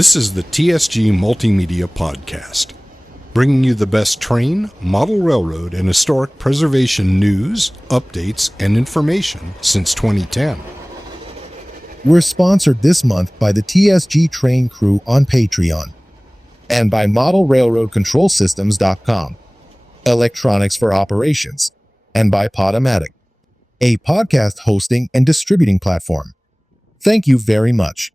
This is the TSG Multimedia Podcast, bringing you the best train, model railroad, and historic preservation news, updates, and information since 2010. We're sponsored this month by the TSG Train Crew on Patreon and by ModelRailroadControlSystems.com, Electronics for Operations, and by Podomatic, a podcast hosting and distributing platform. Thank you very much.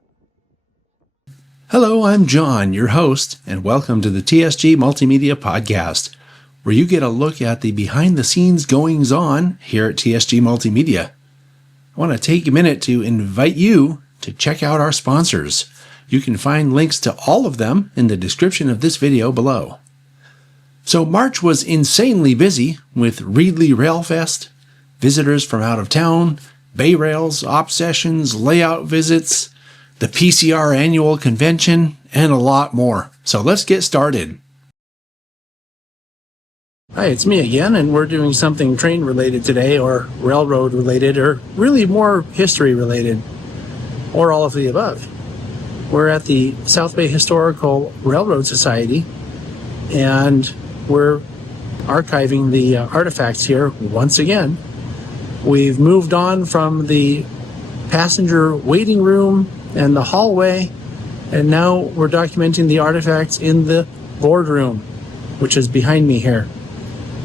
Hello, I'm John, your host, and welcome to the TSG Multimedia Podcast, where you get a look at the behind-the-scenes goings-on here at TSG Multimedia. I want to take a minute to invite you to check out our sponsors. You can find links to all of them in the description of this video below. So March was insanely busy with Reedley Railfest, visitors from out of town, bay rails, op sessions, layout visits, the PCR annual convention, and a lot more. So let's get started. Hi, it's me again, and we're doing something train related today, or railroad related, or really more history related, or all of the above. We're at the South Bay Historical Railroad Society, and we're archiving the artifacts here once again. We've moved on from the passenger waiting room and the hallway, and now we're documenting the artifacts in the boardroom, which is behind me here.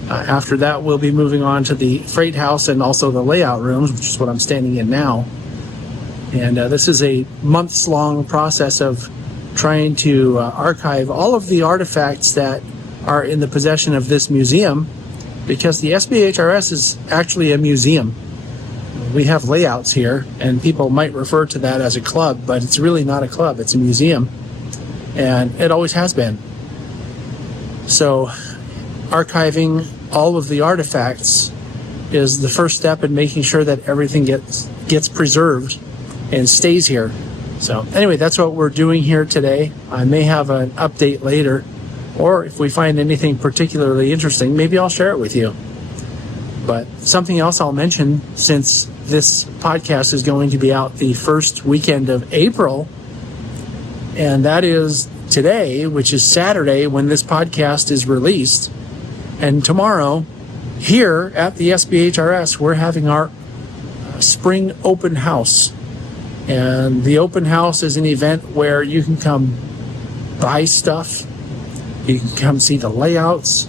After that, we'll be moving on to the freight house and also the layout rooms, which is what I'm standing in now. And this is a months-long process of trying to archive all of the artifacts that are in the possession of this museum, because the SBHRS is actually a museum. We have layouts here, and people might refer to that as a club, but it's really not a club, it's a museum, and it always has been. So archiving all of the artifacts is the first step in making sure that everything gets preserved and stays here. So anyway, that's what we're doing here today. I may have an update later, or if we find anything particularly interesting, maybe I'll share it with you. But something else I'll mention, since this podcast is going to be out the first weekend of April, and that is today, which is Saturday when this podcast is released, and tomorrow here at the SBHRS we're having our spring open house. And the open house is an event where you can come buy stuff, you can come see the layouts.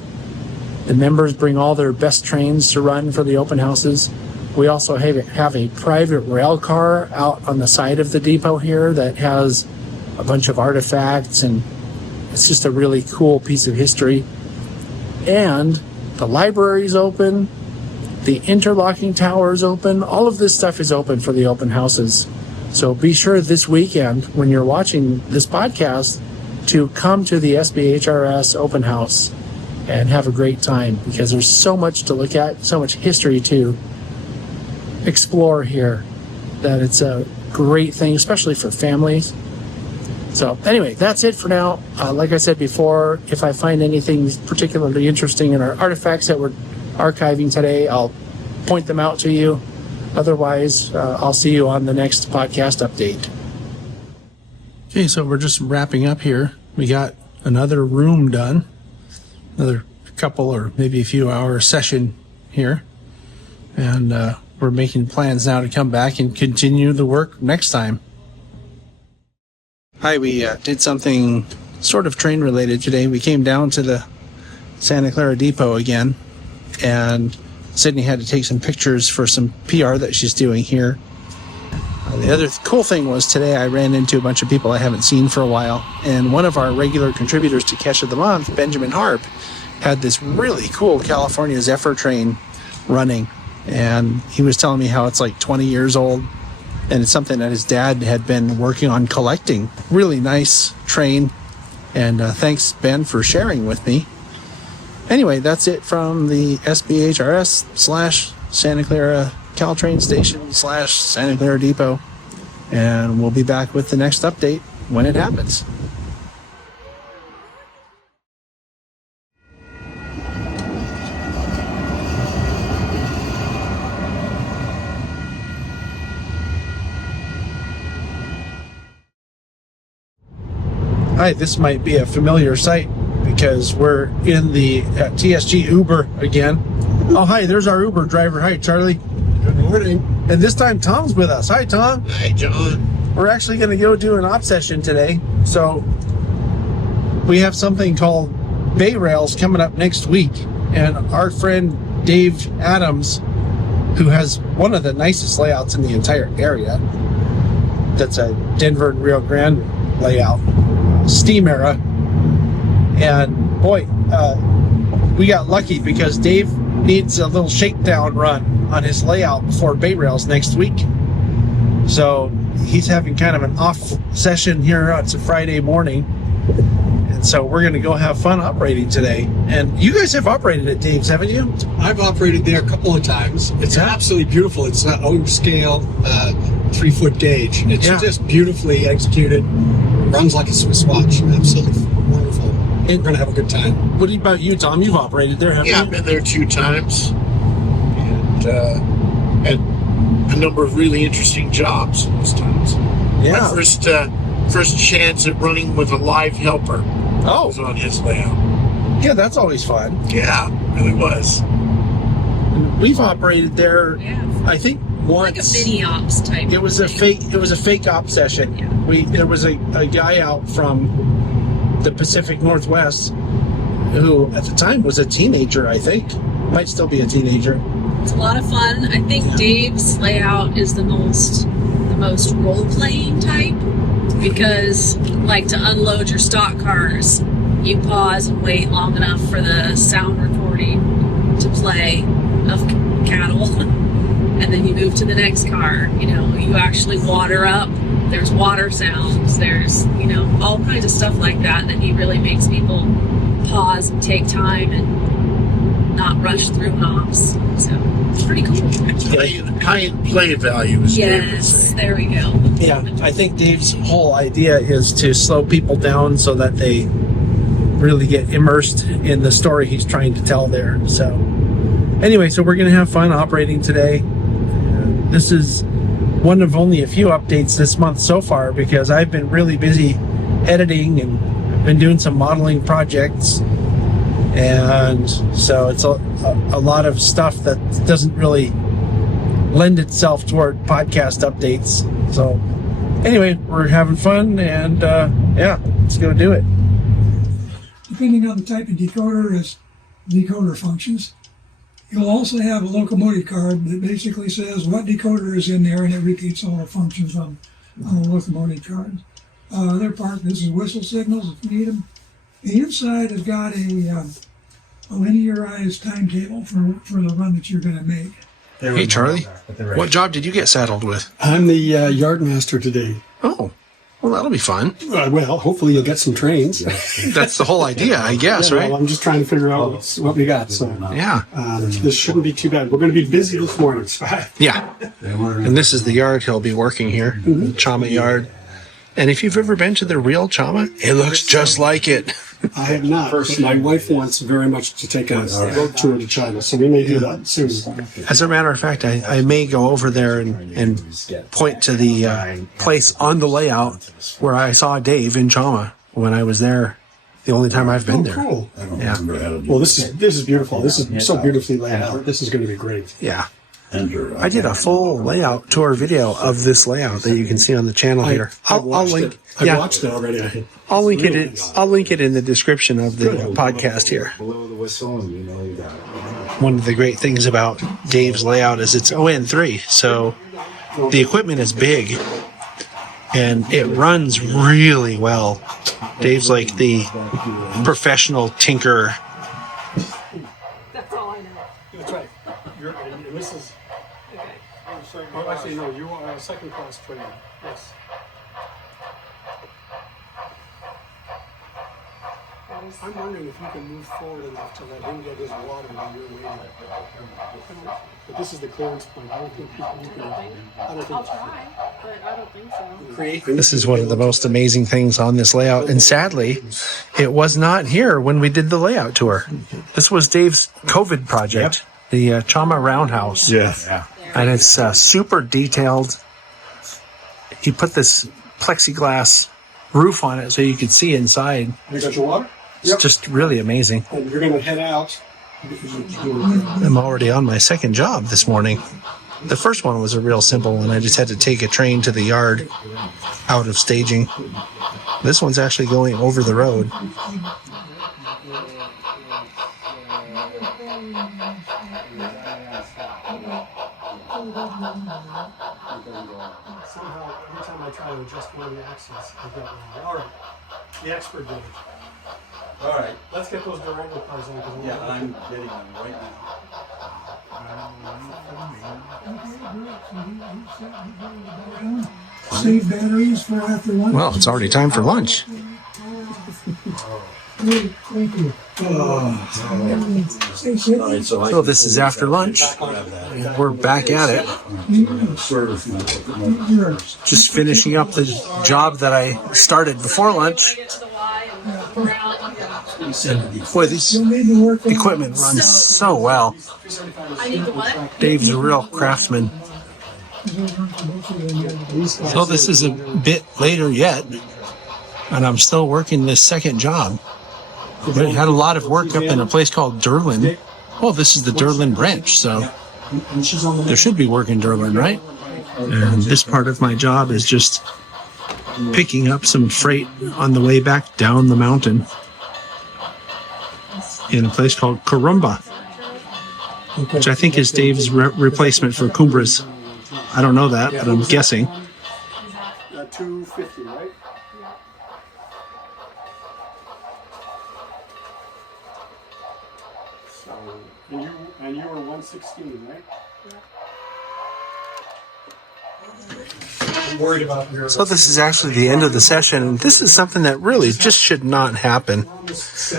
The members bring all their best trains to run for the open houses. We also have a private rail car out on the side of the depot here that has a bunch of artifacts, and it's just a really cool piece of history. And the library is open, the interlocking tower is open, all of this stuff is open for the open houses. So be sure this weekend, when you're watching this podcast, to come to the SBHRS open house and have a great time, because there's so much to look at, so much history to explore here, that it's a great thing, especially for families. So anyway, that's it for now. Like I said before, if I find anything particularly interesting in our artifacts that we're archiving today, I'll point them out to you. Otherwise, I'll see you on the next podcast update. Okay, so we're just wrapping up here. We got another room done. Another couple or maybe a few hour session here. And we're making plans now to come back and continue the work next time. Hi, we did something sort of train related today. We came down to the Santa Clara Depot again, and Sydney had to take some pictures for some PR that she's doing here. The other cool thing was today I ran into a bunch of people I haven't seen for a while, and one of our regular contributors to Catch of the Month, Benjamin Harp, had this really cool California Zephyr train running, and he was telling me how it's like 20 years old, and it's something that his dad had been working on collecting. Really nice train, and thanks, Ben, for sharing with me. Anyway, that's it from the SBHRS / Santa Clara Caltrain Station / Santa Clara Depot, and we'll be back with the next update when it happens. Hi, this might be a familiar sight because we're in the TSG Uber again. Oh, hi, there's our Uber driver. Hi, Charlie. Good morning. And this time Tom's with us. Hi, Tom. Hi, John. We're actually going to go do an op session today. So we have something called Bay Rails coming up next week. And our friend Dave Adams, who has one of the nicest layouts in the entire area, that's a Denver and Rio Grande layout, steam era. And boy, we got lucky because Dave needs a little shakedown run on his layout before Bay Rails next week. So he's having kind of an off session here. It's a Friday morning. And so we're going to go have fun operating today. And you guys have operated at Dave's, haven't you? I've operated there a couple of times. It's absolutely beautiful. It's an old scale 3-foot gauge. It's just beautifully executed. Runs like a Swiss watch. Absolutely wonderful. We're going to have a good time. What about you, Tom? You've operated there, haven't you? Yeah, I've been there 2 times. And had a number of really interesting jobs those times. Yeah. My first chance at running with a live helper was on his layout. Yeah, that's always fun. Yeah, it really was. We've operated there, I think, once. Like a mini ops type. It was a fake op session. Yeah. There was a guy out from the Pacific Northwest who at the time was a teenager, I think. Might still be a teenager. It's a lot of fun. I think Dave's layout is the most role-playing type because, like, to unload your stock cars, you pause and wait long enough for the sound recording to play of cattle, and then you move to the next car. You know, you actually water up. There's water sounds. There's, you know, all kinds of stuff like that he really makes people pause and take time and not rush through ops. So it's pretty cool. High play values. Yes, there we go. Yeah, I think Dave's whole idea is to slow people down so that they really get immersed in the story he's trying to tell there. So anyway, so we're going to have fun operating today. This is one of only a few updates this month so far because I've been really busy editing and I've been doing some modeling projects. And so it's a lot of stuff that doesn't really lend itself toward podcast updates. So anyway, we're having fun and let's go do it. Depending on the type of decoder as decoder functions. You'll also have a locomotive card that basically says what decoder is in there and it repeats all the functions on the locomotive card. This is whistle signals if you need them. The inside has got a linearized timetable for the run that you're going to make. Hey, Charlie, what job did you get saddled with? I'm the yard master today. Oh, well, that'll be fun. Well, hopefully you'll get some trains. That's the whole idea, I guess, right? Well, I'm just trying to figure out what we got. So this shouldn't be too bad. We're going to be busy this morning. Yeah. And this is the yard he'll be working here, Chama Yard. And if you've ever been to the real Chama, it looks just like it. I have not. But my wife wants very much to take a road tour to China, so we may do that soon. As a matter of fact, I may go over there and point to the place on the layout where I saw Dave in Chama when I was there. The only time I've been there. Cool. Yeah. Well, this is beautiful. This is so beautifully laid out. This is going to be great. Yeah. I did a full layout tour video of this layout that you can see on the channel here. I'll link. I watched it already. I'll link it. I'll link it in the description of the podcast here. One of the great things about Dave's layout is it's ON3, so the equipment is big and it runs really well. Dave's like the professional tinkerer. That's all I know. That's right. This is. Okay. Oh, actually, no. You are a second-class trainer. Yes. I'm wondering if you can move forward enough to let him get his water while you're waiting. But this is the clearance point. I don't think you can. I'll try, but I don't think so. This is one of the most amazing things on this layout. And sadly, it was not here when we did the layout tour. This was Dave's COVID project, the Chama Roundhouse. Yes. And it's super detailed. He put this plexiglass roof on it so you could see inside. You got your water? It's just really amazing. And you're going to head out. I'm already on my second job this morning. The first one was a real simple one. I just had to take a train to the yard out of staging. This one's actually going over the road. Somehow, every time I try to adjust one of the axes, I get wrong. All right, the expert did it. All right. Let's get those Durango cars in. Yeah, I'm getting them right now. Save batteries for after lunch. Well, it's already time for lunch. Great, thank you. So this is after lunch. We're back at it. Just finishing up the job that I started before lunch. Boy, this equipment runs so well. Dave's a real craftsman. So this is a bit later yet, and I'm still working this second job. But it had a lot of work up in a place called Durlin. Well, this is the Durlin branch, so there should be work in Durlin, right? And this part of my job is just picking up some freight on the way back down the mountain in a place called Corumba, which I think is Dave's replacement for Cumbres. I don't know that, but I'm guessing. 250, right? So, and you were 116, right? I'm worried about your... So this is actually the end of the session, and this is something that really just should not happen.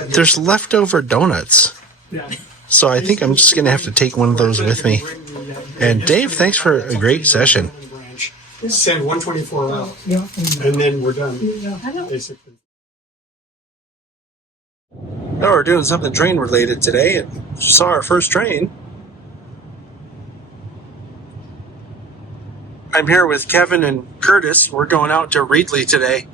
There's leftover donuts. So I think I'm just going to have to take one of those with me. And Dave, thanks for a great session. Send 124 out, and then we're done, basically. Now we're doing something train related today, and saw our first train. I'm here with Kevin and Curtis. We're going out to Reedley today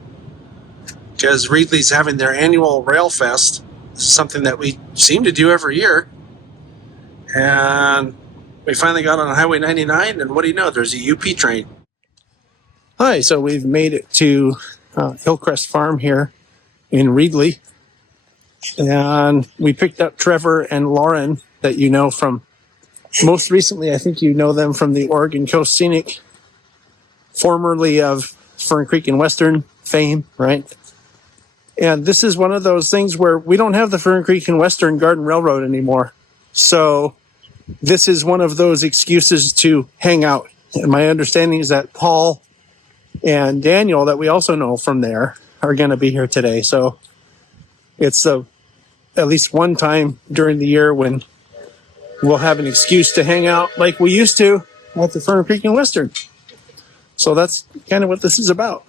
because Reedley's having their annual Railfest. This is something that we seem to do every year. And we finally got on Highway 99, and what do you know? There's a UP train. Hi, so we've made it to Hillcrest Farm here in Reedley. And we picked up Trevor and Lauren that you know from, most recently, I think you know them from the Oregon Coast Scenic, formerly of Fern Creek and Western fame, right? And this is one of those things where we don't have the Fern Creek and Western Garden Railroad anymore. So this is one of those excuses to hang out. And my understanding is that Paul and Daniel, that we also know from there, are going to be here today. So it's at least one time during the year when we'll have an excuse to hang out like we used to at the Fern Creek and Western. So that's kind of what this is about.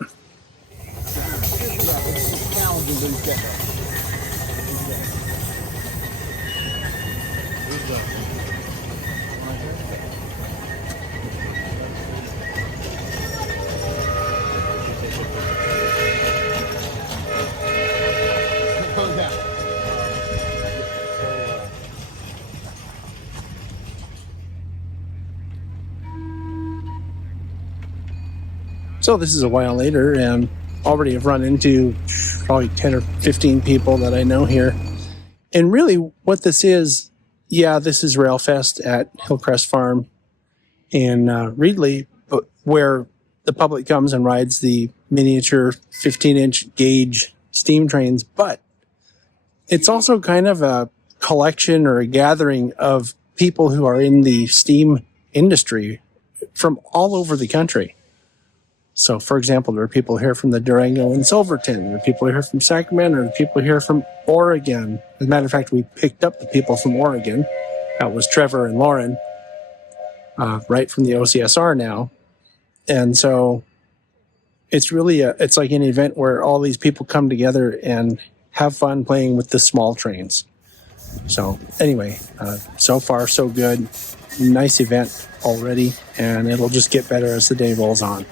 So this is a while later, and already have run into probably 10 or 15 people that I know here. And really what this is, this is Railfest at Hillcrest Farm in Reedley, but where the public comes and rides the miniature 15-inch gauge steam trains. But it's also kind of a collection or a gathering of people who are in the steam industry from all over the country. So, for example, there are people here from the Durango and Silverton. There are people here from Sacramento. There are people here from Oregon. As a matter of fact, we picked up the people from Oregon. That was Trevor and Lauren, right from the OCSR now. And so it's really it's like an event where all these people come together and have fun playing with the small trains. So anyway, so far so good. Nice event already, and it'll just get better as the day rolls on.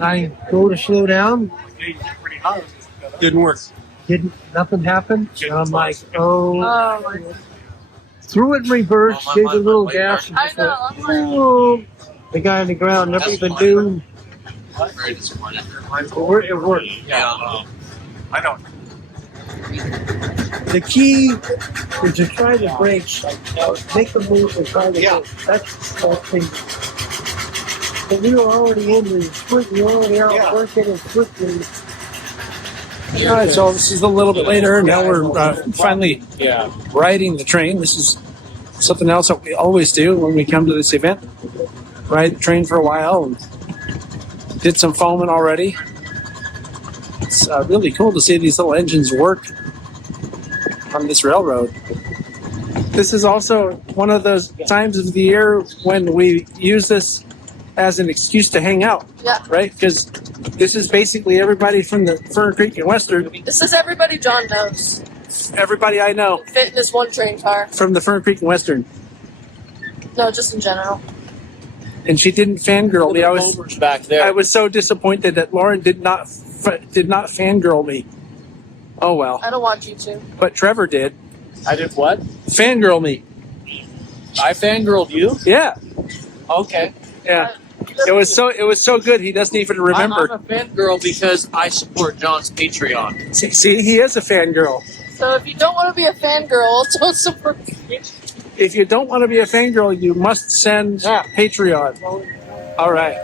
I go to slow down. Didn't work. Nothing happened. And I'm like, oh. Threw it in reverse, gave it a little gas. And just went, oh. The guy on the ground never even knew. Very disappointed. It worked. Yeah. I don't. The key is to try to break, make the move and try to break. That's the thing. But we were already in the switch, we were already out working and switching. All right, so this is a little bit later. Now we're finally riding the train. This is something else that we always do when we come to this event. Ride the train for a while. And did some foaming already. It's really cool to see these little engines work on this railroad. This is also one of those times of the year when we use this as an excuse to hang out. Yeah. Right? Because this is basically everybody from the Fern Creek and Western. This is everybody John knows. Everybody I know. Fit in this one train car. From the Fern Creek and Western. No, just in general. And she didn't fangirl me. I was so disappointed that Lauren did not fangirl me. Oh well. I don't want you to. But Trevor did. I did what? Fangirl me. I fangirled you? Yeah. Okay. Yeah. It was so good. He doesn't even remember. I'm a fangirl because I support John's Patreon. See, he is a fangirl. So if you don't want to be a fangirl, don't support me. If you don't want to be a fangirl, you must send Patreon. All right.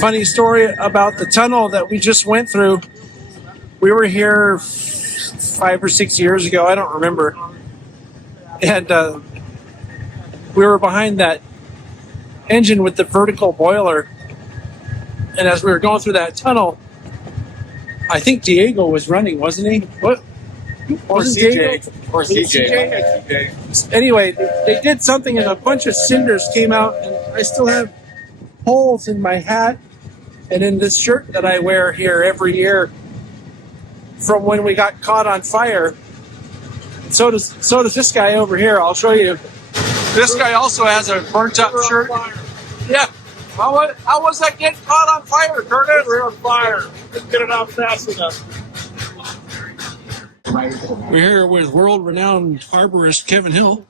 Funny story about the tunnel that we just went through. We were here 5 or 6 years ago. I don't remember. And we were behind that engine with the vertical boiler. And as we were going through that tunnel, I think Diego was running, wasn't he? What? Or CJ. Or CJ. Anyway, they did something and a bunch of cinders came out. And I still have holes in my hat and in this shirt that I wear here every year from when we got caught on fire. So does this guy over here. I'll show you. This guy also has a burnt up shirt. Yeah. How was that getting caught on fire, Curtis? We're on fire. Didn't get it out fast enough. We're here with world-renowned arborist Kevin Hill.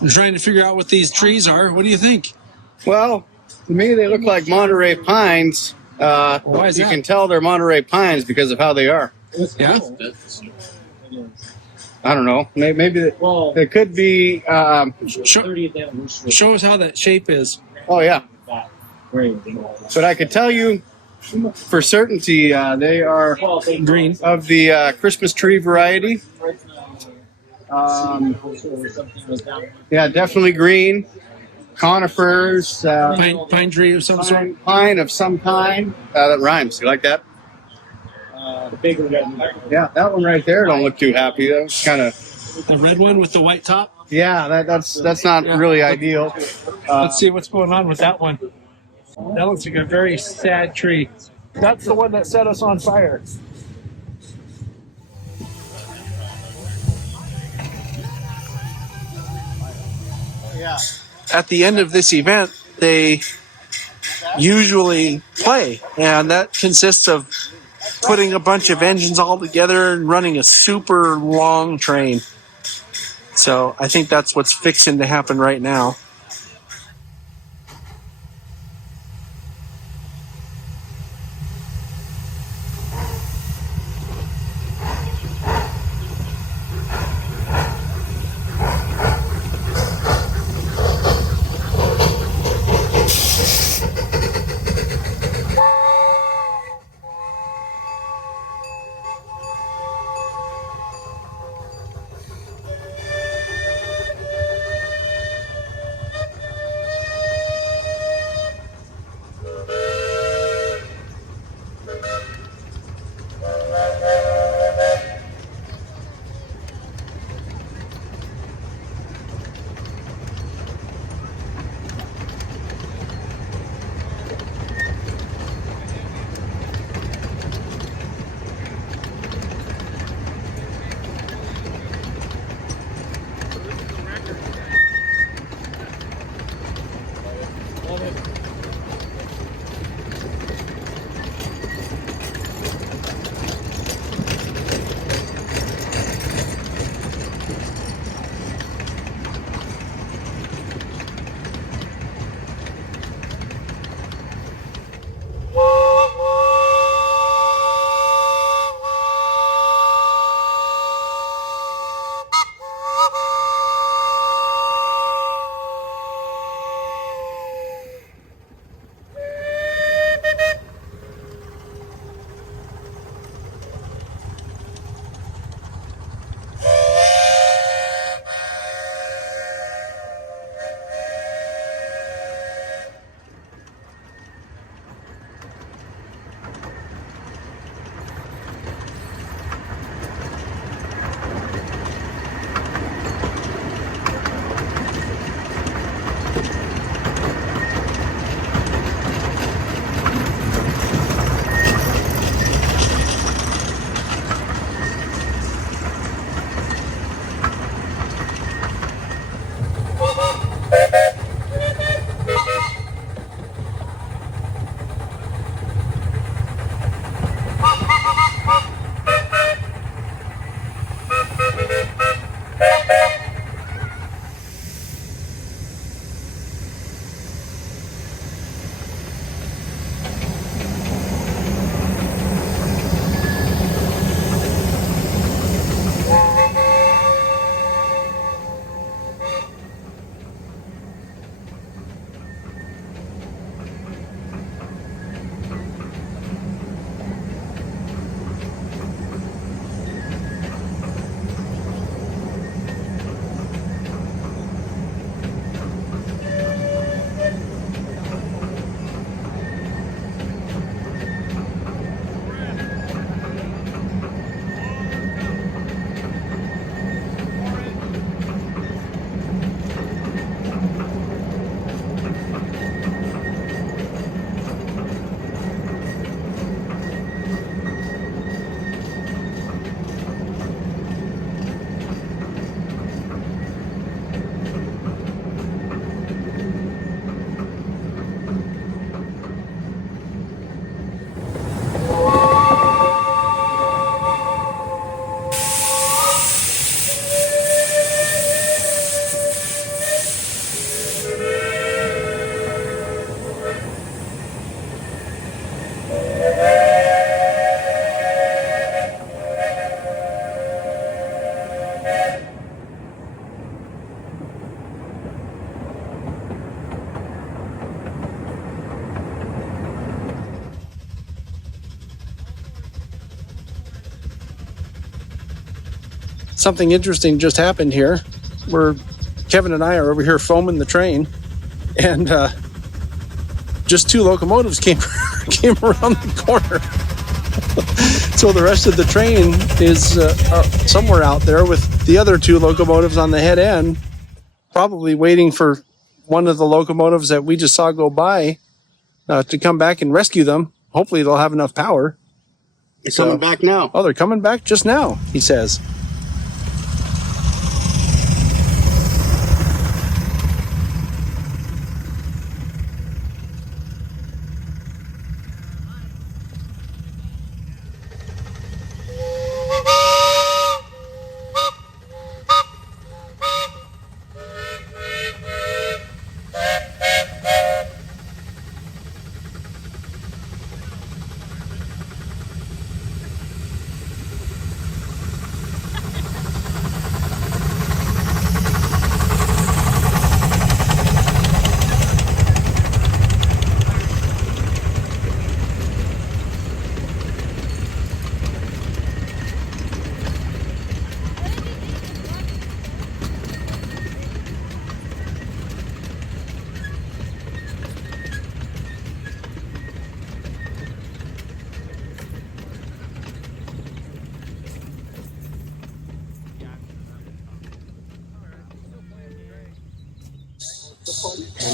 We're trying to figure out what these trees are. What do you think? Well, to me, they look like Monterey pines. Why is you that? can tell they're Monterey pines because of how they are. Yeah? I don't know. Maybe it could be. Show us how that shape is. Oh, yeah. But I could tell you for certainty they are green of the Christmas tree variety. Yeah, definitely green. Conifers. Pine tree of some sort? Pine of some kind. That rhymes. You like that? Yeah, that one right there don't look too happy. That was kind of... The red one with the white top? Yeah, that's not really ideal. Let's see what's going on with that one. That looks like a very sad tree. That's the one that set us on fire. Yeah. At the end of this event, they usually play, and that consists of putting a bunch of engines all together and running a super long train. So I think that's what's fixing to happen right now. something interesting just happened here. Kevin and I are over here foaming the train, and just 2 locomotives came around the corner. So the rest of the train is somewhere out there with the other 2 locomotives on the head end, probably waiting for one of the locomotives that we just saw go by to come back and rescue them. Hopefully they'll have enough power. They're coming back now. Oh, they're coming back just now, he says.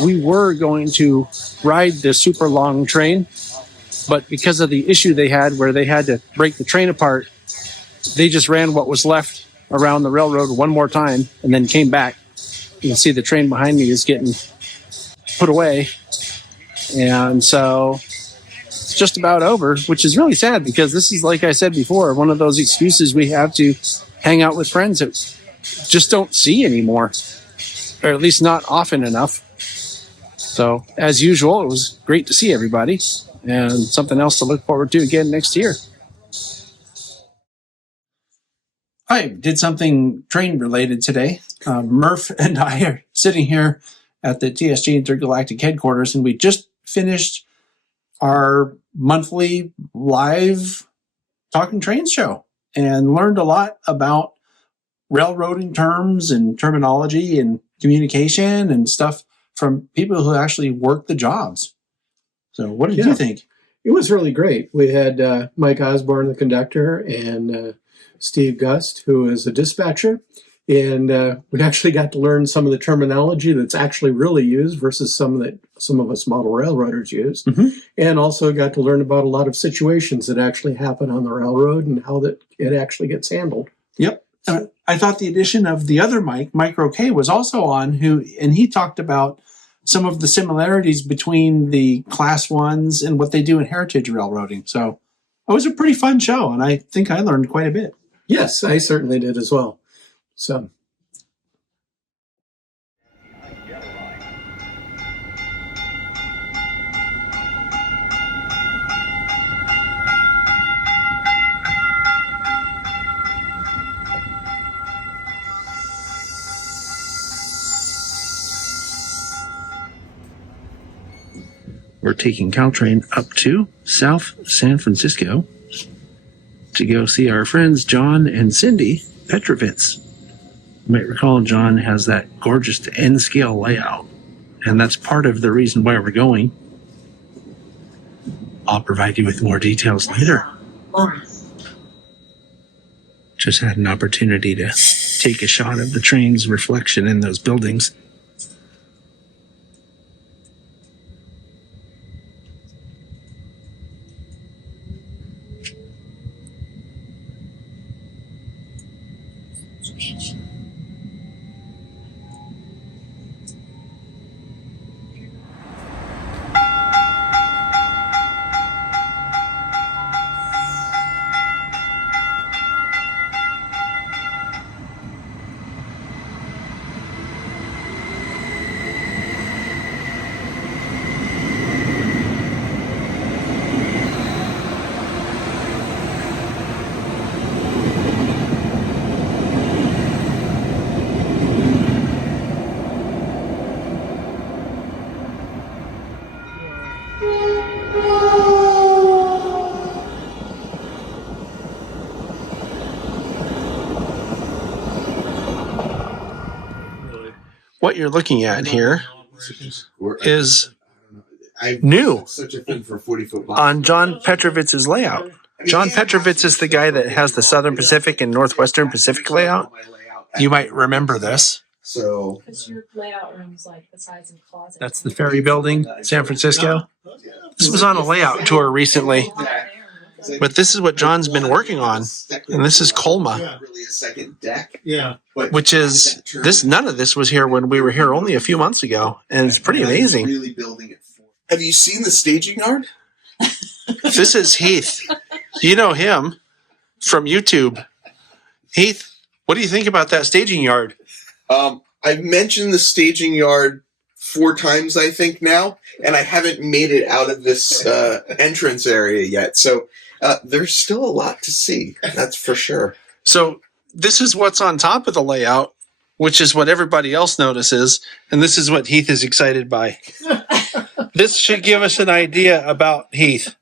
We were going to ride the super long train, but because of the issue they had where they had to break the train apart, they just ran what was left around the railroad one more time and then came back. You can see the train behind me is getting put away. And so it's just about over, which is really sad because this is, like I said before, one of those excuses we have to hang out with friends that just don't see anymore, or at least not often enough. So, as usual, it was great to see everybody and something else to look forward to again next year. I did something train related today. Murph and I are sitting here at the TSG Intergalactic headquarters, and we just finished our monthly live Talking Trains show and learned a lot about railroading terms and terminology and communication and stuff from people who actually work the jobs. So what did you think? It was really great. We had Mike Osborne, the conductor, and Steve Gust, who is a dispatcher. And we actually got to learn some of the terminology that's actually really used versus some of us model railroaders use. Mm-hmm. And also got to learn about a lot of situations that actually happen on the railroad and how that it actually gets handled. Yep. I thought the addition of the other Mike Roque, was also on, and he talked about some of the similarities between the Class 1s and what they do in heritage railroading. So it was a pretty fun show, and I think I learned quite a bit. Yes, I certainly did as well. So. We're taking Caltrain up to South San Francisco to go see our friends John and Cindy Petrovitz. You might recall John has that gorgeous N-scale layout, and that's part of the reason why we're going. I'll provide you with more details later. Just had an opportunity to take a shot of the train's reflection in those buildings. what you're looking at here is new on John Petrovitz's layout. John Petrovitz is the guy that has the Southern Pacific and Northwestern Pacific layout. You might remember this. So, because your layout room's like the size of a closet. That's the Ferry Building, San Francisco. This was on a layout tour recently, but this is what John's been working on, and this is Colma, which is this. None of this was here when we were here only a few months ago, and it's pretty amazing. Have you seen the staging yard? This is Heath. You know him from YouTube. Heath, what do you think about that staging yard? I've mentioned the staging yard 4 times, I think, now, and I haven't made it out of this entrance area yet. So there's still a lot to see. That's for sure. So this is what's on top of the layout, which is what everybody else notices, and this is what Heath is excited by. This should give us an idea about Heath.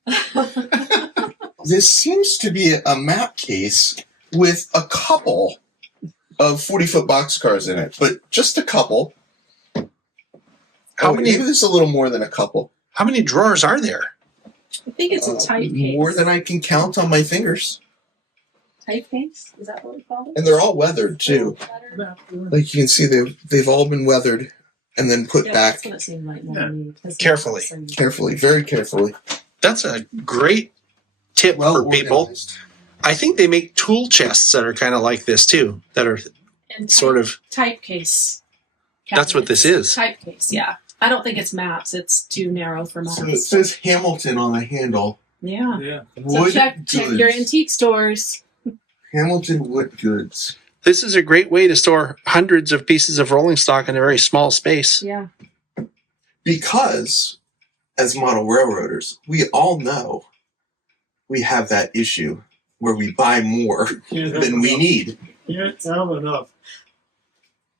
This seems to be a map case with a couple of 40-foot boxcars in it, but just a couple. Maybe there's a little more than a couple. How many drawers are there? I think it's a type case. More than I can count on my fingers. Type case? Is that what we call it? And they're all weathered, too. Like you can see, they've all been weathered and then put back. That's seem like Carefully. Carefully, very carefully. That's a great tip for people. Organized. I think they make tool chests that are kind of like this, too, that are sort of... Type case. That's what this is. Type case, yeah. I don't think it's maps. It's too narrow for maps. So it says Hamilton on the handle. Yeah. Wood So check your antique stores. Hamilton Wood Goods. This is a great way to store hundreds of pieces of rolling stock in a very small space. Yeah. Because, as model railroaders, we all know we have that issue where we buy more than we need. You can't have enough.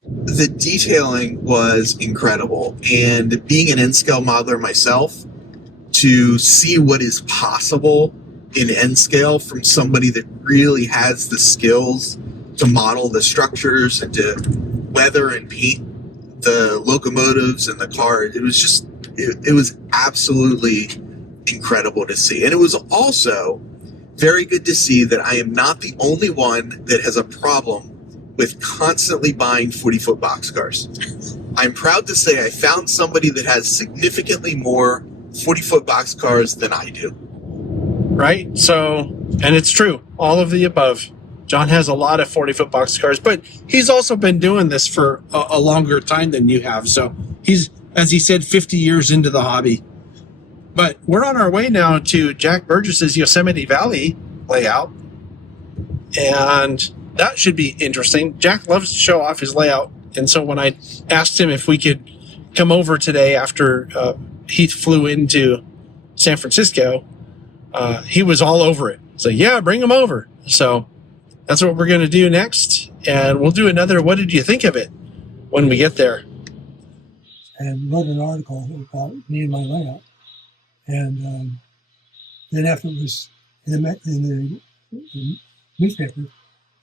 The detailing was incredible, and being an N-scale modeler myself, to see what is possible in N-scale from somebody that really has the skills to model the structures and to weather and paint the locomotives and the car, it was just, it was absolutely incredible to see. And it was also very good to see that I am not the only one that has a problem with constantly buying 40-foot boxcars. I'm proud to say I found somebody that has significantly more 40-foot boxcars than I do. Right? So, and it's true. All of the above. John has a lot of 40-foot boxcars, but he's also been doing this for a longer time than you have. So he's, as he said, 50 years into the hobby. But we're on our way now to Jack Burgess's Yosemite Valley layout. And that should be interesting. Jack loves to show off his layout. And so when I asked him if we could come over today after Heath flew into San Francisco, he was all over it. So, yeah, bring him over. So that's what we're going to do next. And we'll do another, what did you think of it when we get there? And wrote an article about me and my layout. And then after it was in the newspaper,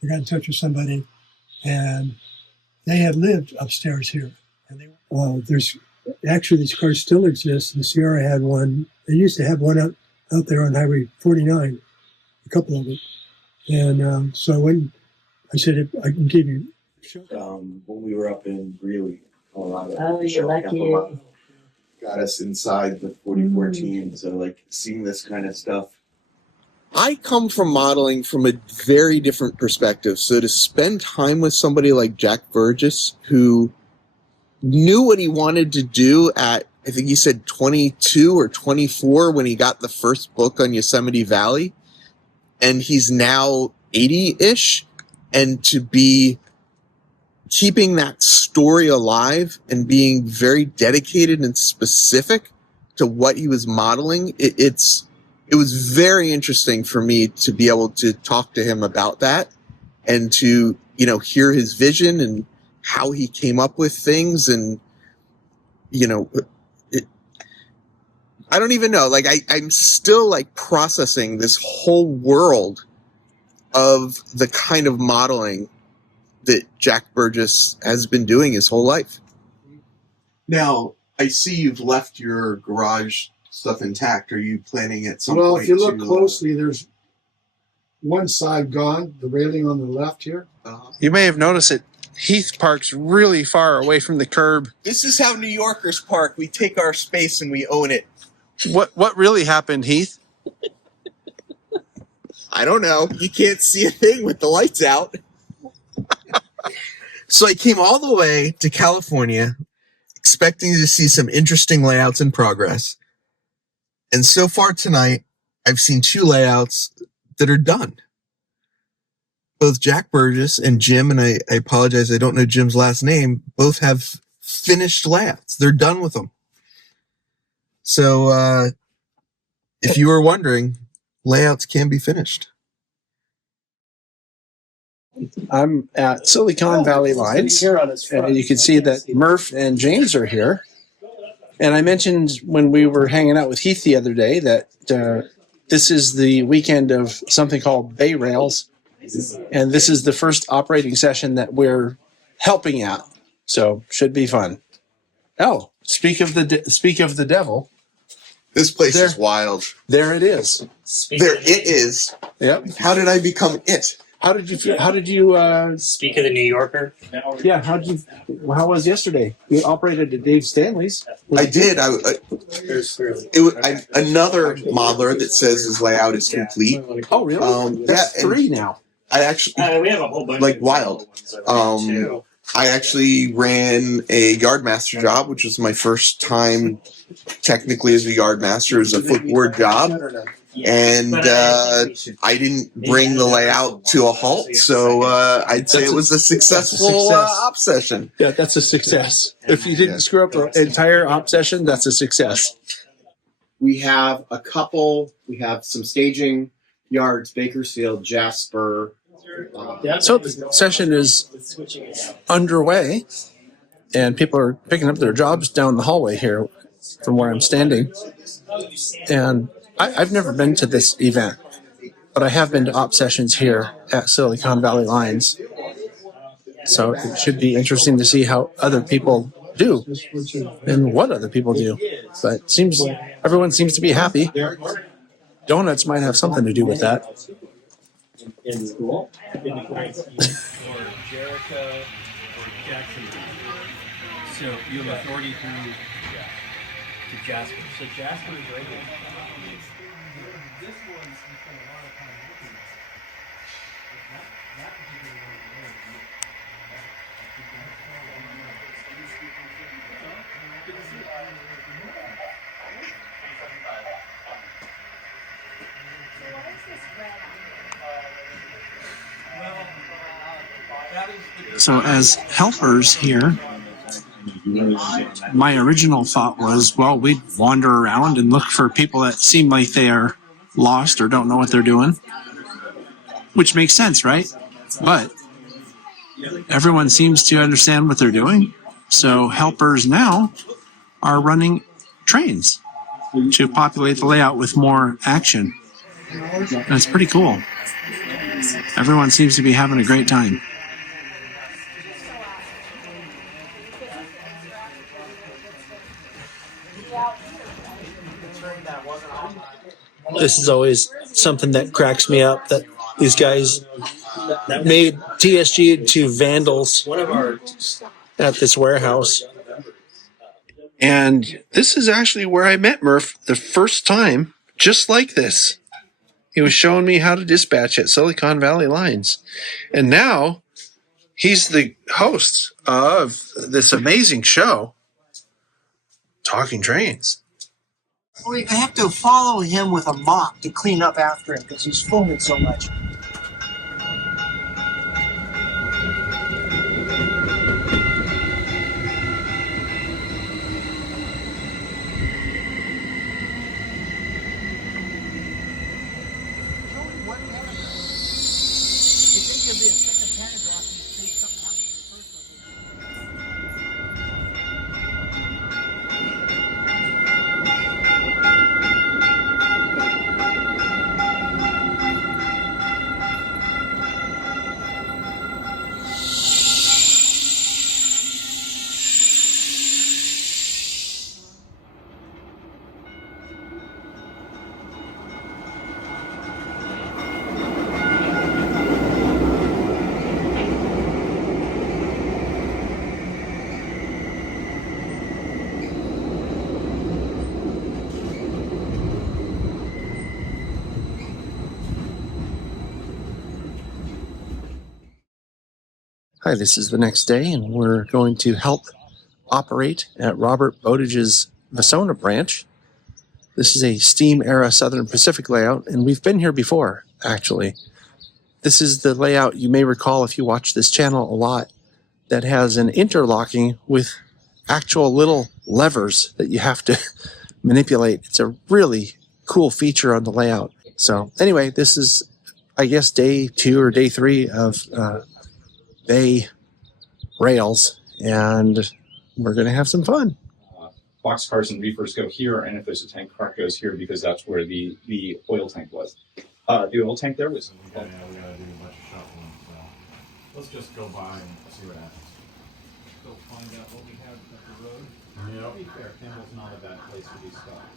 I got in touch with somebody, and they had lived upstairs here. And there's actually, these cars still exist. The Sierra had one. They used to have one out there on Highway 49, a couple of them. And so when I said, I can give you. When we were up in Greeley, Colorado. Oh, you're lucky. Got us inside the 4014. So, like, seeing this kind of stuff. I come from modeling from a very different perspective. So to spend time with somebody like Jack Burgess, who knew what he wanted to do at, I think he said 22 or 24 when he got the first book on Yosemite Valley, and he's now 80-ish, and to be keeping that story alive and being very dedicated and specific to what he was modeling, it was very interesting for me to be able to talk to him about that and to, hear his vision and how he came up with things. And, I don't even know, like, I'm still like processing this whole world of the kind of modeling that Jack Burgess has been doing his whole life. Now, I see you've left your garage stuff intact. Are you planning at some point? Well, if you look closely, there's one side gone, the railing on the left here. You may have noticed it. Heath parks really far away from the curb. This is how New Yorkers park. We take our space and we own it. What really happened, Heath? I don't know. You can't see a thing with the lights out. So I came all the way to California expecting to see some interesting layouts in progress. And so far tonight, I've seen 2 layouts that are done. Both Jack Burgess and Jim, and I apologize, I don't know Jim's last name, both have finished layouts. They're done with them. So if you were wondering, layouts can be finished. I'm at Silicon Valley Lines, and you can see that Murph and James are here. And I mentioned when we were hanging out with Heath the other day that this is the weekend of something called Bay Rails, and this is the first operating session that we're helping out. So should be fun. Oh, speak of the devil. This place is wild. There it is. There it is. Yep. How did I become it? How did you Speak of the New Yorker? Yeah, how was yesterday? You operated at Dave Stanley's. I did. Another modeler that says his layout is complete. Oh, really? That's 3 now. I actually we have a whole bunch like wild. I actually ran a yardmaster job, which was my first time technically as a yardmaster. It was a footboard job. And I didn't bring the layout to a halt, so I'd say it was a successful op session. Yeah, that's a success. If you didn't screw up an entire op session, that's a success. We have a couple. We have some staging yards, Bakersfield, Jasper. So the session is underway, and people are picking up their jobs down the hallway here from where I'm standing. And I've never been to this event, but I have been to op sessions here at Silicon Valley Lines. So it should be interesting to see how other people do and what other people do. But it seems everyone seems to be happy. Donuts might have something to do with that. in school. Or Jericho or Jacksonville. So you have authority to Jasper. So Jasper is right here. This one's we spent a lot of time looking at. That particular one So as helpers here, my original thought was, well, we'd wander around and look for people that seem like they are lost or don't know what they're doing, which makes sense, right? But everyone seems to understand what they're doing. So helpers now are running trains to populate the layout with more action. And it's pretty cool. Everyone seems to be having a great time. This is always something that cracks me up, that these guys made TSG into vandals at this warehouse. And this is actually where I met Murph the first time, just like this. He was showing me how to dispatch at Silicon Valley Lines. And now he's the host of this amazing show, Talking Trains. We have to follow him with a mop to clean up after him because he's foaming so much. Hi, this is the next day, and we're going to help operate at Robert Bowdidge's Vasona branch. This is a steam-era Southern Pacific layout, and we've been here before, actually. This is the layout you may recall if you watch this channel a lot that has an interlocking with actual little levers that you have to manipulate. It's a really cool feature on the layout. So anyway, this is, I guess, day 2 or day 3 of bay rails, and we're going to have some fun. Boxcars and reefers go here, and if there's a tank car, it goes here because that's where the oil tank was. The oil tank there was. We gotta do a bunch of shuffling, so let's just go by and see what happens. Go find out what we have at the road. Yeah. To be fair, Campbell's not a bad place to be stopped.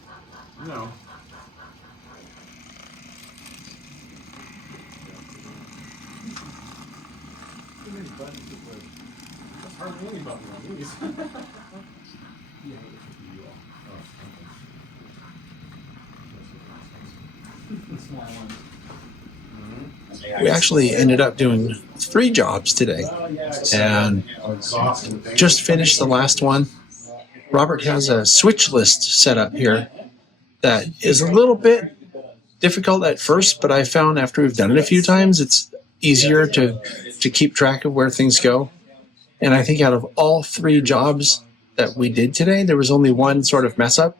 No. Too many buttons to push. That's hardly any button on these. We actually ended up doing 3 jobs today and just finished the last one. Robert has a switch list set up here that is a little bit difficult at first, but I found after we've done it a few times, it's easier to keep track of where things go. And I think out of all 3 jobs that we did today, there was only one sort of mess up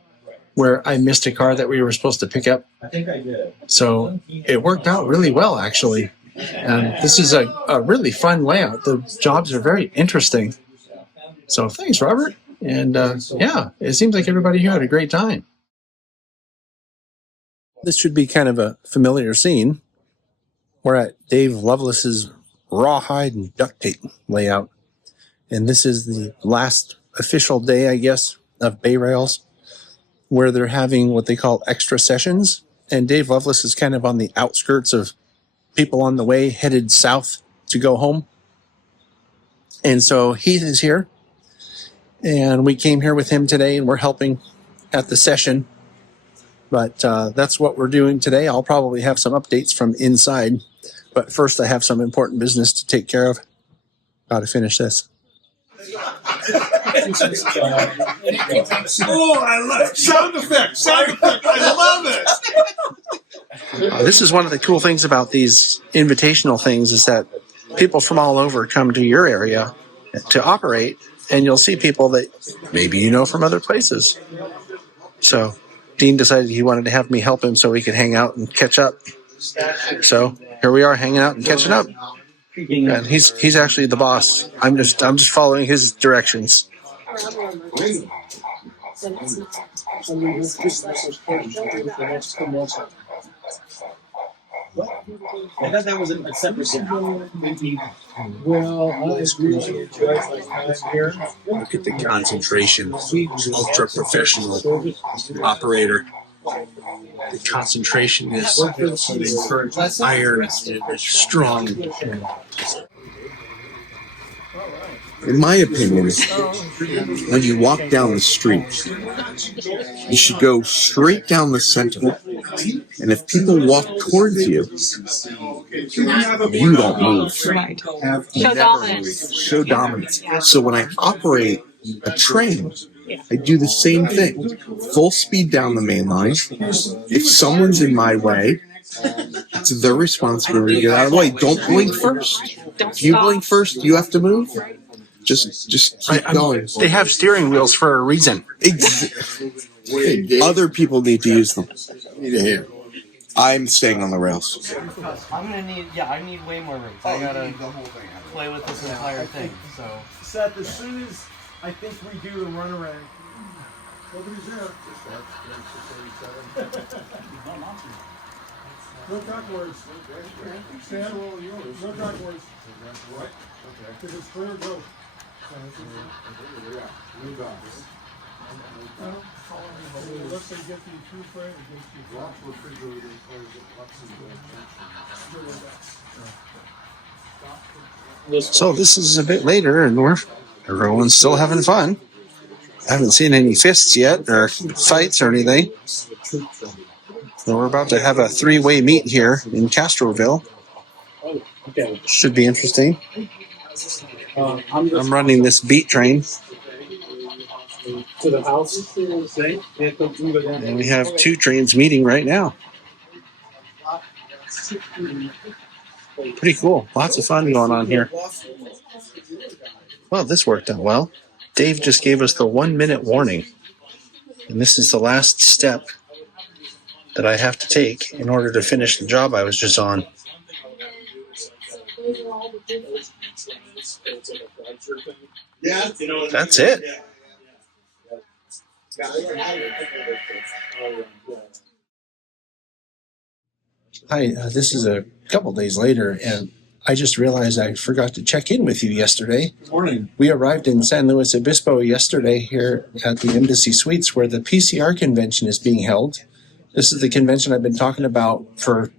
where I missed a car that we were supposed to pick up. I think I did. So it worked out really well, actually. And this is a really fun layout. The jobs are very interesting. So thanks, Robert. And yeah, it seems like everybody here had a great time. This should be kind of a familiar scene. We're at Dave Loveless's Rawhide and Duct tape layout. And this is the last official day, I guess, of Bay Rails, where they're having what they call extra sessions. And Dave Loveless is kind of on the outskirts of people on the way headed south to go home. And so Heath is here. And we came here with him today, and we're helping at the session. But that's what we're doing today. I'll probably have some updates from inside. But first, I have some important business to take care of. Got to finish this. Oh, I love sound effects. Sound effects. I love it. This is one of the cool things about these invitational things is that people from all over come to your area to operate, and you'll see people that maybe you know from other places. So Dean decided he wanted to have me help him so we could hang out and catch up. So here we are hanging out and catching up. And he's actually the boss. I'm just following his directions. I thought that was a separate thing. Well, I really enjoyed my time here. Look at the concentration. Ultra professional operator. The concentration is iron and strong. In my opinion, when you walk down the street, you should go straight down the center. And if people walk towards you, you don't move. Right. Show dominance. Show dominance. So when I operate a train, I do the same thing. Full speed down the main line. If someone's in my way, it's their responsibility to get out of the way. Don't blink first. If you blink first, you have to move. Just keep going. They have steering wheels for a reason. Other people need to use them. Need to hear. I'm staying on the rails. I'm gonna need, I need way more rings. I gotta play with this entire thing. So, Seth, as soon as I think we do the runaround, nobody's there. No duck words. Stand. No duck words. Right. Okay. Because it's clear to go. No ducks. Unless they get the true frame, it gets the drops refrigerator So this is a bit later, and everyone's still having fun. I haven't seen any fists yet, or fights or anything. So we're about to have a 3-way meet here in Castroville. Should be interesting. I'm running this beat train. To the house. And we have 2 trains meeting right now. Pretty cool. Lots of fun going on here. Well, this worked out well. Dave just gave us the 1-minute warning. And this is the last step that I have to take in order to finish the job I was just on. That's it. Hi, this is a couple days later, and I just realized I forgot to check in with you yesterday. Good morning. We arrived in San Luis Obispo yesterday here at the Embassy Suites where the PCR Convention is being held. This is the convention I've been talking about for,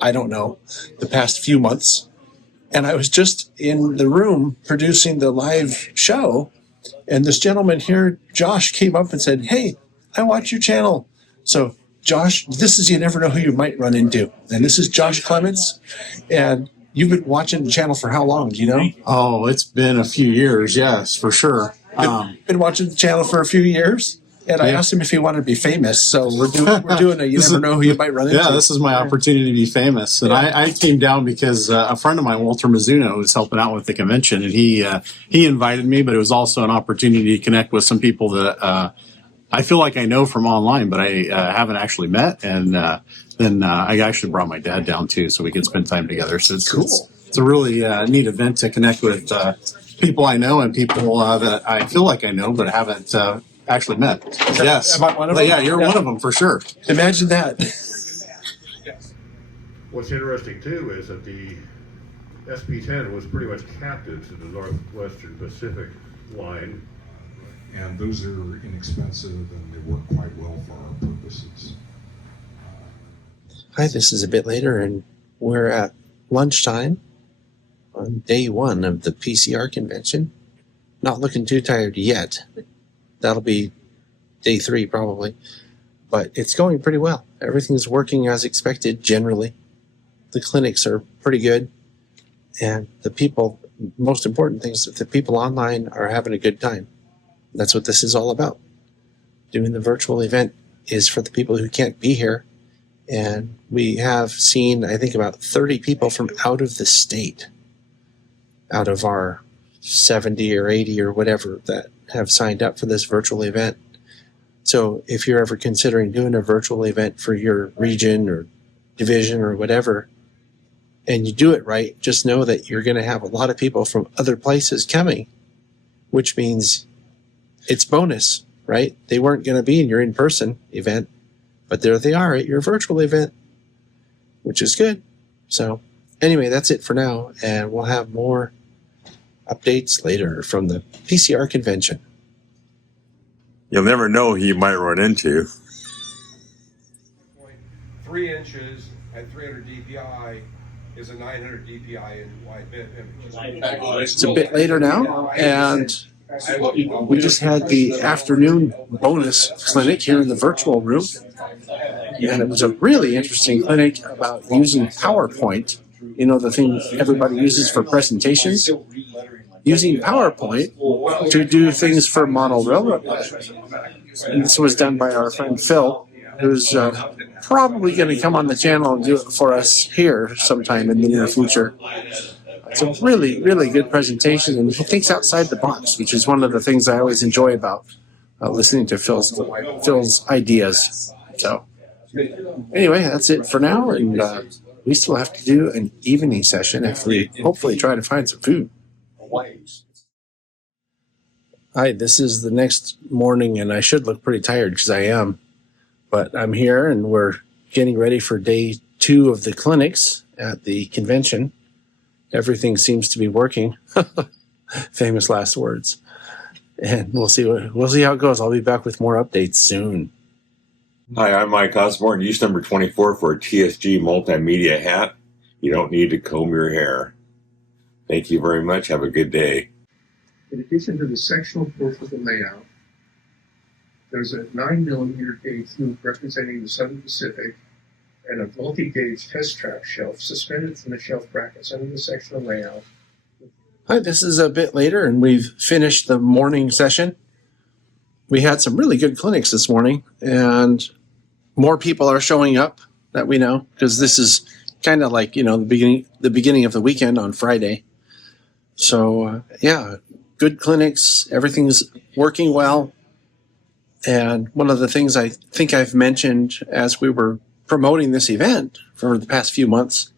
I don't know, the past few months. And I was just in the room producing the live show, and this gentleman here, Josh, came up and said, "Hey, I watch your channel." So, Josh, this is, you never know who you might run into. And this is Josh Clements. And you've been watching the channel for how long, do you know? Oh, it's been a few years, yes, for sure. Been watching the channel for a few years. And I asked him if he wanted to be famous. So we're doing a you never know who you might run into. Yeah, this is my opportunity to be famous. And I came down because a friend of mine, Walter Mizuno, was helping out with the convention. And he invited me, but it was also an opportunity to connect with some people that I feel like I know from online, but I haven't actually met. And then I actually brought my dad down, too, so we could spend time together. So it's cool. It's a really neat event to connect with people I know and people that I feel like I know but haven't actually met. Yes. Am I one of them? Yeah, you're one of them for sure. Imagine that. What's interesting, too, is that the SP-10 was pretty much captive to the Northwestern Pacific line. And those are inexpensive and they work quite well for our purposes. Hi, this is a bit later, and we're at lunchtime on day 1 of the PCR convention. Not looking too tired yet. That'll be day 3 probably. But it's going pretty well. Everything's working as expected generally. The clinics are pretty good. And the people, most important thing is that the people online are having a good time. That's what this is all about. Doing the virtual event is for the people who can't be here. And we have seen, I think, about 30 people from out of the state, out of our 70 or 80 or whatever that have signed up for this virtual event. So if you're ever considering doing a virtual event for your region or division or whatever, and you do it right, just know that you're going to have a lot of people from other places coming, which means it's bonus, right? They weren't going to be in your in-person event, but there they are at your virtual event, which is good. So anyway, that's it for now, and we'll have more updates later from the PCR convention. You'll never know who you might run into. 3 inches at 300 dpi is a 900 dpi in wide bit image. It's a bit later now, and we just had the afternoon bonus clinic here in the virtual room, and it was a really interesting clinic about using PowerPoint, you know, the thing everybody uses for presentations, using PowerPoint to do things for model railroad. And this was done by our friend Phil, who's probably going to come on the channel and do it for us here sometime in the near future. It's a really, really good presentation, and he thinks outside the box, which is one of the things I always enjoy about listening to Phil's ideas. So anyway, that's it for now, and we still have to do an evening session if we hopefully try to find some food. Hi, this is the next morning, and I should look pretty tired because I am, but I'm here, and we're getting ready for day 2 of the clinics at the convention. Everything seems to be working. Famous last words. And we'll see how it goes. I'll be back with more updates soon. Hi, I'm Mike Osborne, use number 24 for a TSG Multimedia hat. You don't need to comb your hair. Thank you very much. Have a good day. In addition to the sectional portion of the layout, there's a 9mm gauge loop representing the Southern Pacific and a multi-gauge test track shelf suspended from the shelf brackets under the sectional layout with Hi, this is a bit later, and we've finished the morning session. We had some really good clinics this morning, and more people are showing up that we know, because this is kind of like, the beginning of the weekend on Friday. So, good clinics. Everything's working well. And one of the things I think I've mentioned as we were promoting this event for the past few months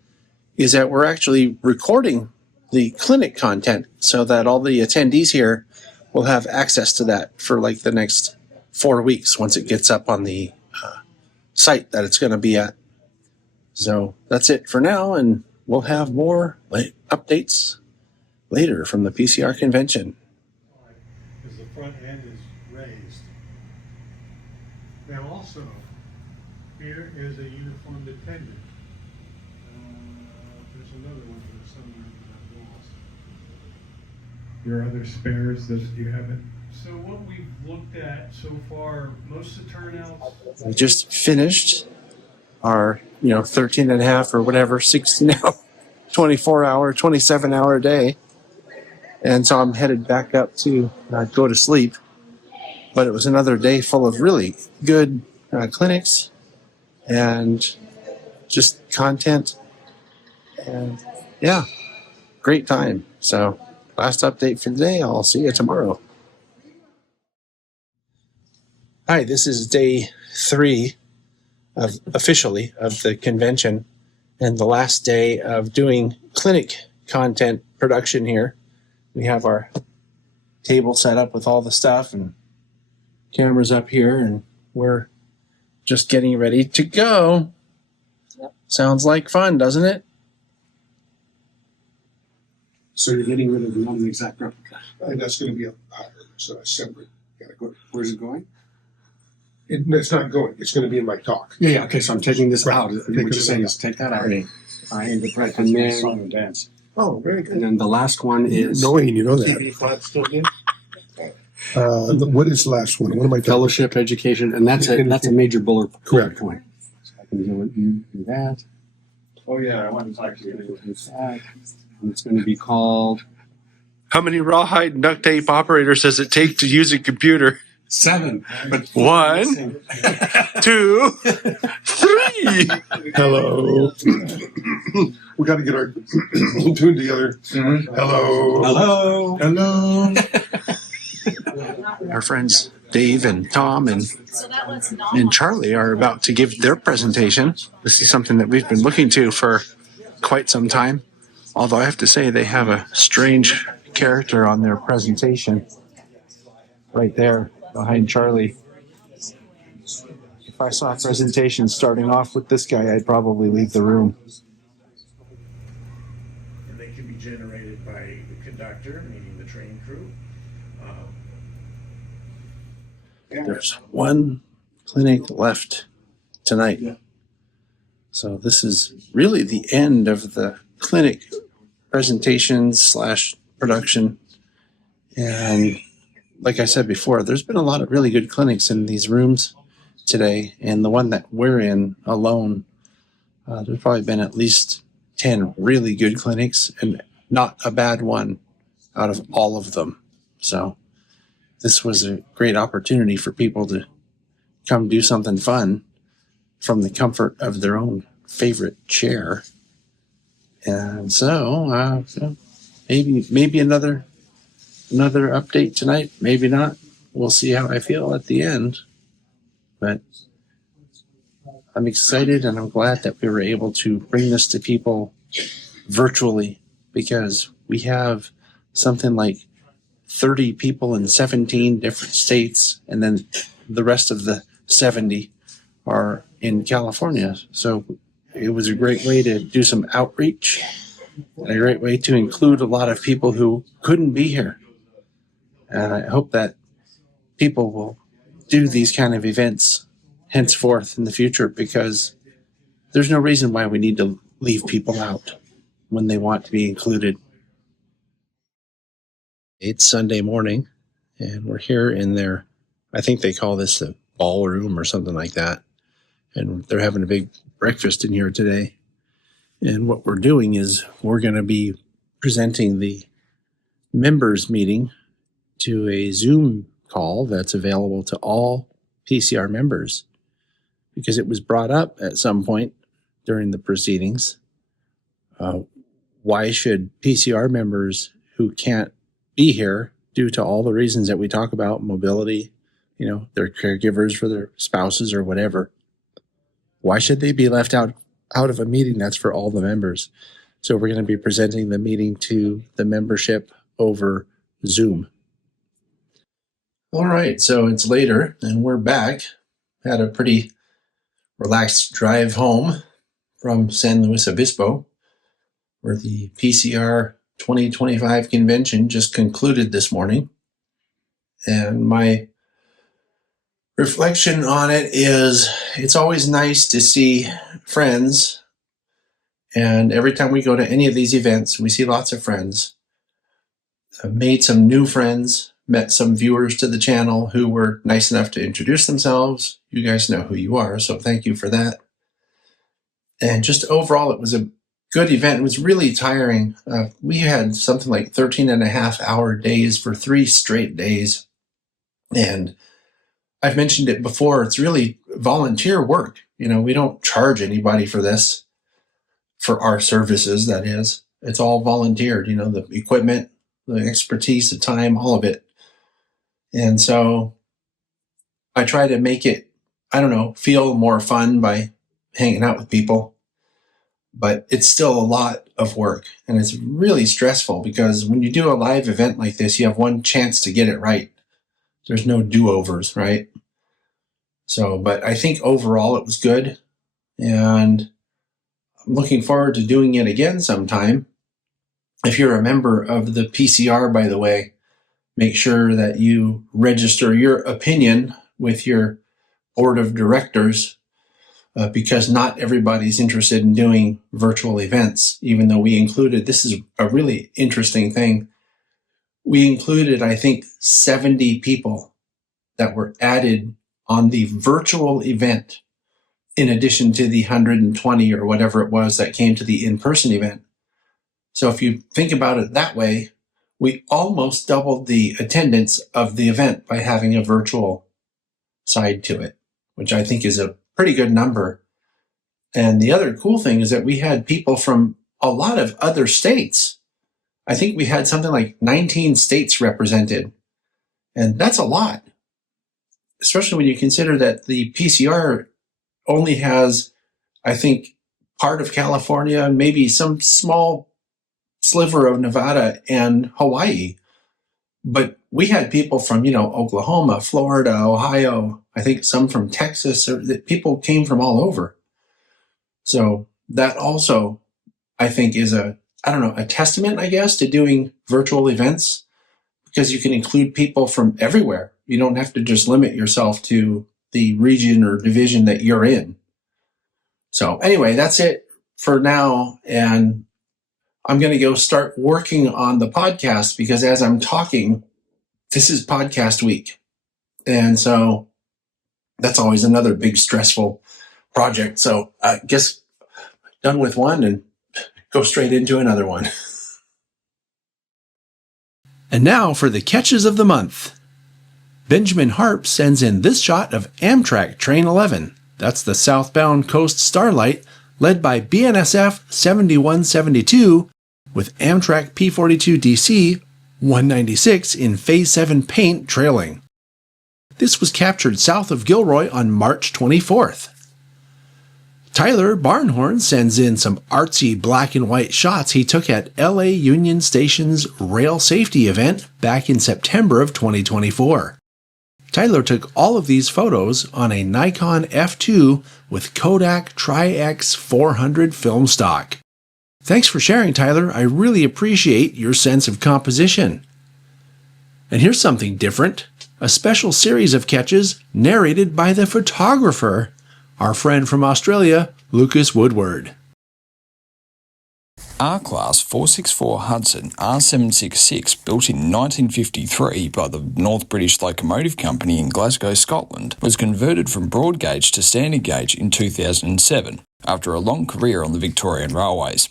is that we're actually recording the clinic content so that all the attendees here will have access to that for like the next 4 weeks once it gets up on the site that it's going to be at. So that's it for now, and we'll have more updates later from the PCR convention. Because the front end is raised. Now also, here is a uniformed attendant. There's another one here somewhere that I've lost. Your other spares that you haven't? So what we've looked at so far, most of the turnouts... We just finished our, 13 and a half or whatever, 16 hour, 24 hour, 27 hour day. And so I'm headed back up to go to sleep. But it was another day full of really good clinics and just content. And great time. So last update for today. I'll see you tomorrow. Hi, this is day 3 officially of the convention and the last day of doing clinic content production here. We have our table set up with all the stuff and cameras up here, and we're just getting ready to go. Yep. Sounds like fun, doesn't it? So you're getting rid of the non-exact replica. That's going to be a separate category. Where's it going? It's not going. It's going to be in my talk. Yeah. Okay. So I'm taking this out. What you're saying is take that out. Right. And then song and dance. Oh, very good. And then the last one is Wayne, you know that. TV pod still good? What is the last one? What am I? Fellowship, education, and that's a major bullet Correct. point. So I can do that. Oh yeah, I want to talk to you. And it's going to be called. How many rawhide and duct tape operators does it take to use a computer? 7. But 1, 2, 3. Hello. We got to get our tune together. Hello. Hello. Our friends Dave and Tom and Charlie are about to give their presentation. This is something that we've been looking to for quite some time. Although I have to say they have a strange character on their presentation right there behind Charlie. If I saw a presentation starting off with this guy, I'd probably leave the room. And they can be generated by the conductor, meaning the train crew. There's one clinic left tonight. So this is really the end of the clinic presentations / production. And like I said before, there's been a lot of really good clinics in these rooms today. And the one that we're in alone, there's probably been at least 10 really good clinics and not a bad one out of all of them. So this was a great opportunity for people to come do something fun from the comfort of their own favorite chair. And so, maybe another update tonight, maybe not. We'll see how I feel at the end. But I'm excited and I'm glad that we were able to bring this to people virtually, because we have something like 30 people in 17 different states, and then the rest of the 70 are in California. So it was a great way to do some outreach and a great way to include a lot of people who couldn't be here. And I hope that people will do these kind of events henceforth in the future, because there's no reason why we need to leave people out when they want to be included. It's Sunday morning, and we're here in their, I think they call this the ballroom or something like that. And they're having a big breakfast in here today. And what we're doing is we're going to be presenting the members meeting to a Zoom call that's available to all PCR members, because it was brought up at some point during the proceedings. Why should PCR members who can't be here due to all the reasons that we talk about, mobility, they're caregivers for their spouses or whatever, why should they be left out of a meeting that's for all the members? So we're going to be presenting the meeting to the membership over Zoom. All right, so it's later and we're back. Had a pretty relaxed drive home from San Luis Obispo, where the PCR 2025 convention just concluded this morning. And my reflection on it is it's always nice to see friends. And every time we go to any of these events, we see lots of friends. I've made some new friends, met some viewers to the channel who were nice enough to introduce themselves. You guys know who you are, so thank you for that. And just overall, it was a good event. It was really tiring. We had something like 13.5-hour days for 3 straight days. And I've mentioned it before, it's really volunteer work. We don't charge anybody for this, for our services, that is. It's all volunteered, the equipment, the expertise, the time, all of it. And so I try to make it, feel more fun by hanging out with people. But it's still a lot of work, and it's really stressful because when you do a live event like this, you have one chance to get it right. There's no do-overs, right? So, but I think overall it was good, and I'm looking forward to doing it again sometime. If you're a member of the PCR, by the way, make sure that you register your opinion with your board of directors, because not everybody's interested in doing virtual events, even though we included, this is a really interesting thing, we included, I think, 70 people that were added on the virtual event, in addition to the 120 or whatever it was that came to the in-person event. So if you think about it that way, we almost doubled the attendance of the event by having a virtual side to it, which I think is a pretty good number. And the other cool thing is that we had people from a lot of other states. I think we had something like 19 states represented. And that's a lot, especially when you consider that the PCR only has, I think, part of California, maybe some small sliver of Nevada and Hawaii. But we had people from, Oklahoma, Florida, Ohio, I think some from Texas, or that people came from all over. So that also, I think, is a testament, I guess, to doing virtual events, because you can include people from everywhere. You don't have to just limit yourself to the region or division that you're in. So anyway, that's it for now. And I'm going to go start working on the podcast, because as I'm talking, this is podcast week. And so that's always another big stressful project. So I guess done with one and go straight into another one. And now for the catches of the month. Benjamin Harp sends in this shot of Amtrak Train 11. That's the southbound Coast Starlight, led by BNSF 7172 with Amtrak P42 DC 196 in Phase 7 paint trailing. This was captured south of Gilroy on March 24th. Tyler Barnhorn sends in some artsy black and white shots he took at LA Union Station's rail safety event back in September of 2024. Tyler took all of these photos on a Nikon F2 with Kodak Tri-X 400 film stock. Thanks for sharing, Tyler. I really appreciate your sense of composition. And here's something different. A special series of catches narrated by the photographer, our friend from Australia, Lucas Woodward. R-Class 464 Hudson R766, built in 1953 by the North British Locomotive Company in Glasgow, Scotland, was converted from broad gauge to standard gauge in 2007, after a long career on the Victorian railways.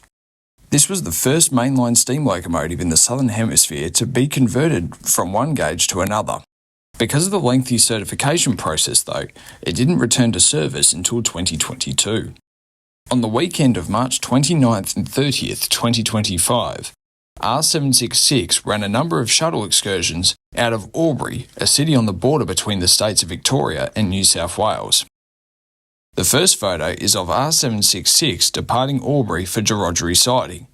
This was the first mainline steam locomotive in the Southern Hemisphere to be converted from one gauge to another. Because of the lengthy certification process, though, it didn't return to service until 2022. On the weekend of March 29th and 30th, 2025, R766 ran a number of shuttle excursions out of Albury, a city on the border between the states of Victoria and New South Wales. The first photo is of R766 departing Albury for Georgery siding.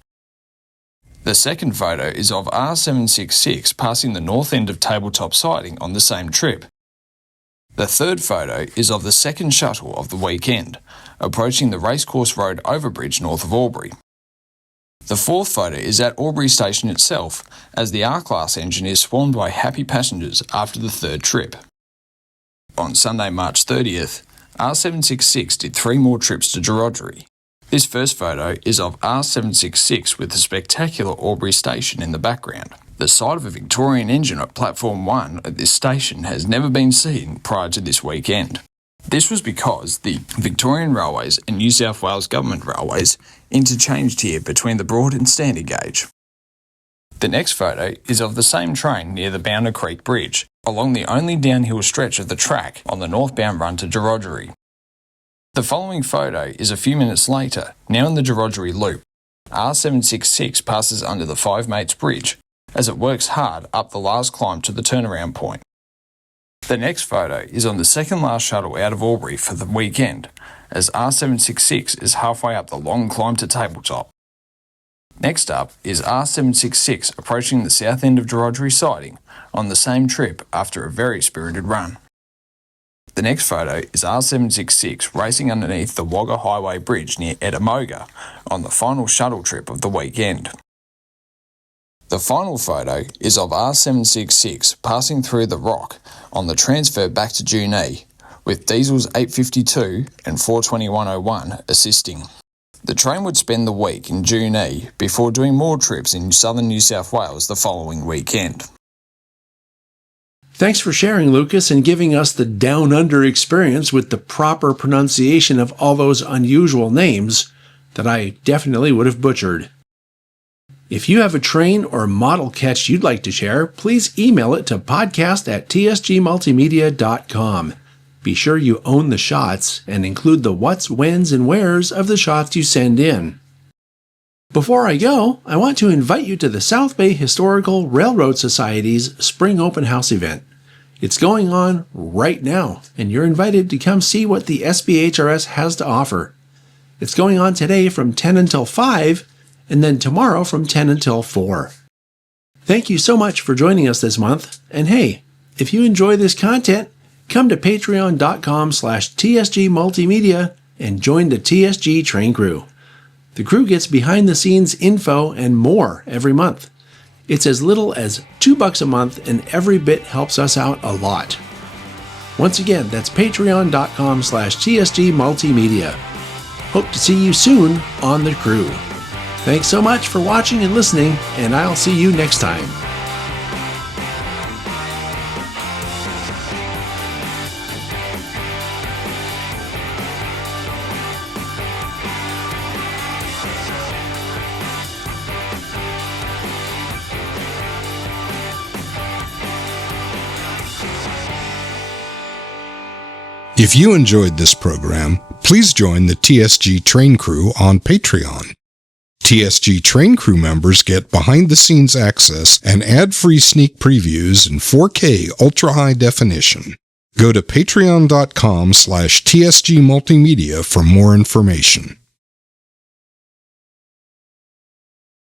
The second photo is of R766 passing the north end of Tabletop siding on the same trip. The third photo is of the second shuttle of the weekend, approaching the Racecourse Road overbridge north of Albury. The fourth photo is at Albury Station itself, as the R-Class engine is swarmed by happy passengers after the third trip. On Sunday, March 30th, R766 did 3 more trips to Georgery. This first photo is of R766 with the spectacular Albury Station in the background. The sight of a Victorian engine at Platform 1 at this station has never been seen prior to this weekend. This was because the Victorian Railways and New South Wales Government Railways interchanged here between the broad and standard gauge. The next photo is of the same train near the Bounder Creek Bridge, along the only downhill stretch of the track on the northbound run to Georgery. The following photo is a few minutes later, now in the Georgery Loop. R766 passes under the Five Mates Bridge as it works hard up the last climb to the turnaround point. The next photo is on the second last shuttle out of Albury for the weekend, as R766 is halfway up the long climb to Tabletop. Next up is R766 approaching the south end of Georgery siding on the same trip after a very spirited run. The next photo is R766 racing underneath the Wagga Highway Bridge near Edamoga on the final shuttle trip of the weekend. The final photo is of R766 passing through the Rock on the transfer back to Junee, with diesels 852 and 42101 assisting. The train would spend the week in Junee before doing more trips in southern New South Wales the following weekend. Thanks for sharing, Lucas, and giving us the Down Under experience with the proper pronunciation of all those unusual names that I definitely would have butchered. If you have a train or model catch you'd like to share, please email it to podcast@tsgmultimedia.com. Be sure you own the shots and include the what's, whens, and wheres of the shots you send in. Before I go, I want to invite you to the South Bay Historical Railroad Society's Spring Open House event. It's going on right now, and you're invited to come see what the SBHRS has to offer. It's going on today from 10 until 5, and then tomorrow from 10 until 4. Thank you so much for joining us this month, and hey, if you enjoy this content, come to patreon.com/TSG Multimedia and join the TSG train crew. The crew gets behind-the-scenes info and more every month. It's as little as $2 a month, and every bit helps us out a lot. Once again, that's patreon.com/TSG Multimedia. Hope to see you soon on the crew. Thanks so much for watching and listening, and I'll see you next time. If you enjoyed this program, please join the TSG Train Crew on Patreon. TSG Train Crew members get behind-the-scenes access and ad-free sneak previews in 4K ultra-high definition. Go to patreon.com/TSG Multimedia for more information.